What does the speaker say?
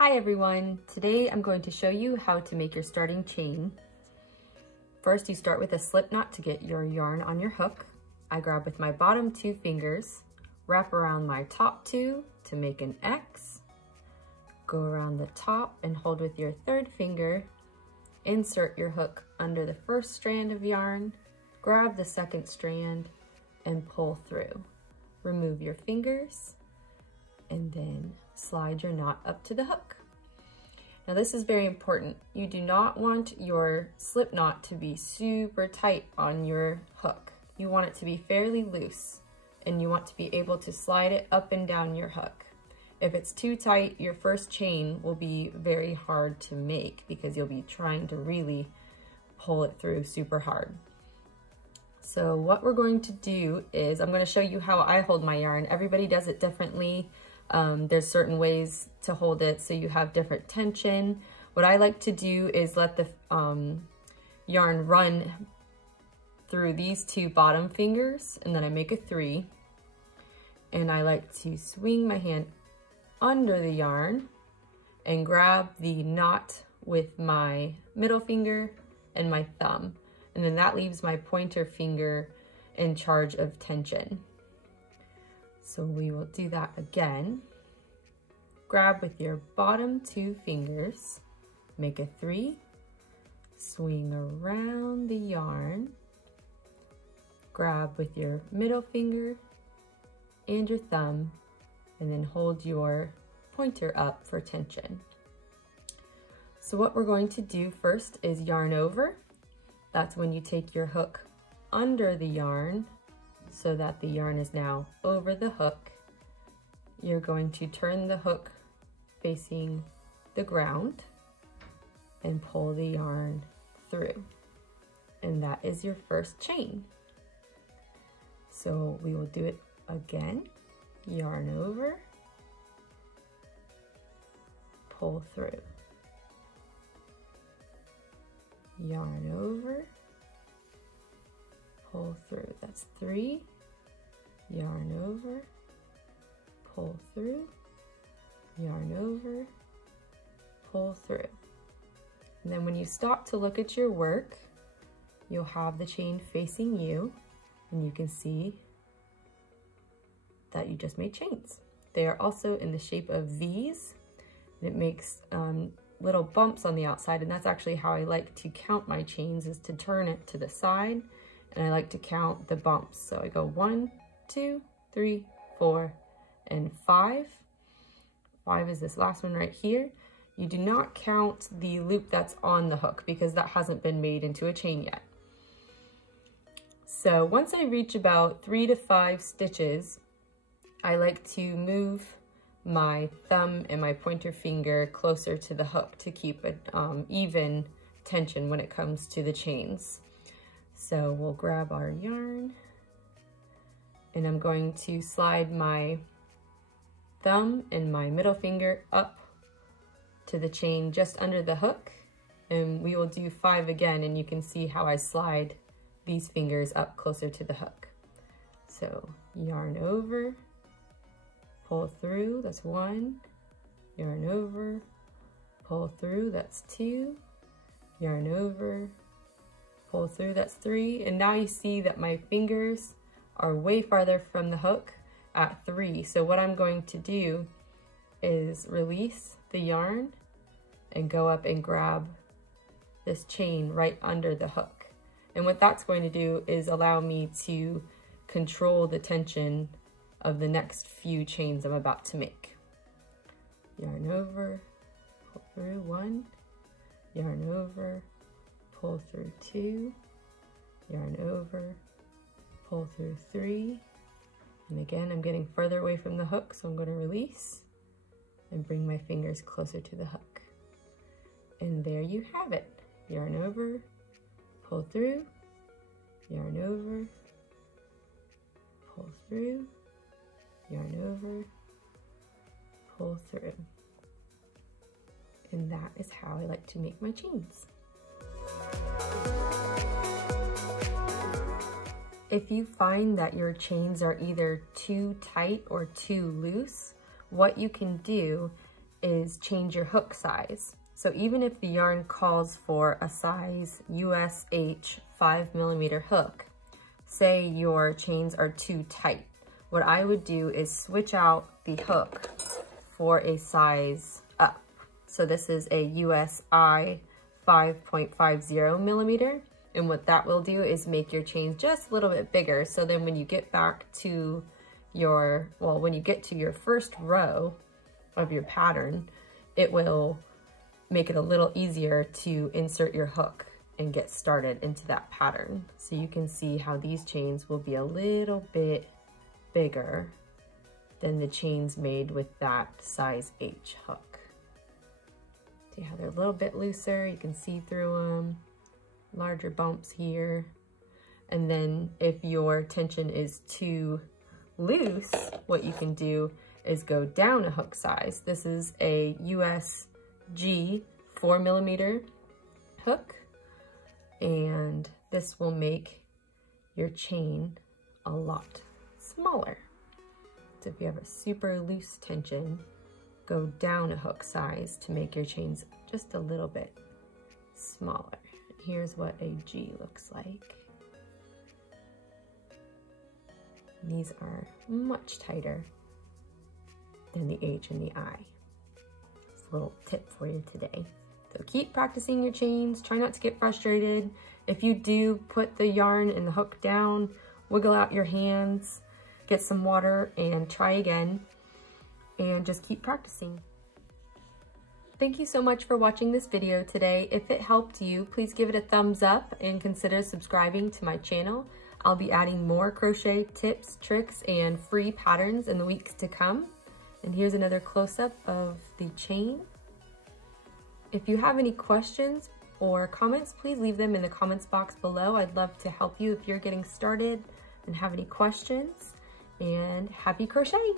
Hi everyone! Today I'm going to show you how to make your starting chain. First, you start with a slip knot to get your yarn on your hook. I grab with my bottom two fingers, wrap around my top two to make an X, go around the top and hold with your third finger, insert your hook under the first strand of yarn, grab the second strand and pull through. Remove your fingers and then slide your knot up to the hook. Now this is very important. You do not want your slip knot to be super tight on your hook. You want it to be fairly loose and you want to be able to slide it up and down your hook. If it's too tight, your first chain will be very hard to make because you'll be trying to really pull it through super hard. So what we're going to do is I'm going to show you how I hold my yarn. Everybody does it differently. There's certain ways to hold it so you have different tension. What I like to do is let the yarn run through these two bottom fingers and then I make a 3. And I like to swing my hand under the yarn and grab the knot with my middle finger and my thumb. And then that leaves my pointer finger in charge of tension. So we will do that again. Grab with your bottom two fingers, make a 3, swing around the yarn, grab with your middle finger and your thumb, and then hold your pointer up for tension. So what we're going to do first is yarn over. That's when you take your hook under the yarn so that the yarn is now over the hook. You're going to turn the hook facing the ground and pull the yarn through. And that is your first chain. So we will do it again. Yarn over, pull through. Yarn over, pull through. That's 3. Yarn over, pull through, yarn over, pull through. And then when you stop to look at your work, you'll have the chain facing you and you can see that you just made chains. They are also in the shape of V's and it makes little bumps on the outside, and that's actually how I like to count my chains, is to turn it to the side, and I like to count the bumps. So I go 1, 2, 3, 4, and 5. 5 is this last one right here. You do not count the loop that's on the hook because that hasn't been made into a chain yet. So once I reach about 3 to 5 stitches, I like to move my thumb and my pointer finger closer to the hook to keep an even tension when it comes to the chains. So we'll grab our yarn and I'm going to slide my thumb and my middle finger up to the chain just under the hook, and we will do 5 again, and you can see how I slide these fingers up closer to the hook. So yarn over, pull through, that's 1, yarn over, pull through, that's 2, yarn over, pull through, that's 3, and now you see that my fingers are way farther from the hook at 3. So what I'm going to do is release the yarn and go up and grab this chain right under the hook. And what that's going to do is allow me to control the tension of the next few chains I'm about to make. Yarn over, pull through 1, yarn over, pull through 2, yarn over, pull through 3, and again I'm getting further away from the hook, so I'm going to release and bring my fingers closer to the hook. And there you have it. Yarn over, pull through, yarn over, pull through, yarn over, pull through. And that is how I like to make my chains. If you find that your chains are either too tight or too loose, what you can do is change your hook size. So even if the yarn calls for a size USH 5mm hook, say your chains are too tight, what I would do is switch out the hook for a size up. So this is a USI 5.50mm, and what that will do is make your chains just a little bit bigger. So then when you get back to your, well, when you get to your first row of your pattern, it will make it a little easier to insert your hook and get started into that pattern. So you can see how these chains will be a little bit bigger than the chains made with that size H hook. See how they're a little bit looser, you can see through them, larger bumps here. And then if your tension is too loose, what you can do is go down a hook size. This is a USG 4mm hook, and this will make your chain a lot smaller. So if you have a super loose tension, go down a hook size to make your chains just a little bit smaller. Here's what a G looks like. And these are much tighter than the H and the I. Just a little tip for you today. So keep practicing your chains, try not to get frustrated. If you do put the yarn and the hook down, wiggle out your hands, get some water and try again, and just keep practicing. Thank you so much for watching this video today. If it helped you, please give it a thumbs up and consider subscribing to my channel. I'll be adding more crochet tips, tricks, and free patterns in the weeks to come. And here's another close-up of the chain. If you have any questions or comments, please leave them in the comments box below. I'd love to help you if you're getting started and have any questions. And happy crocheting!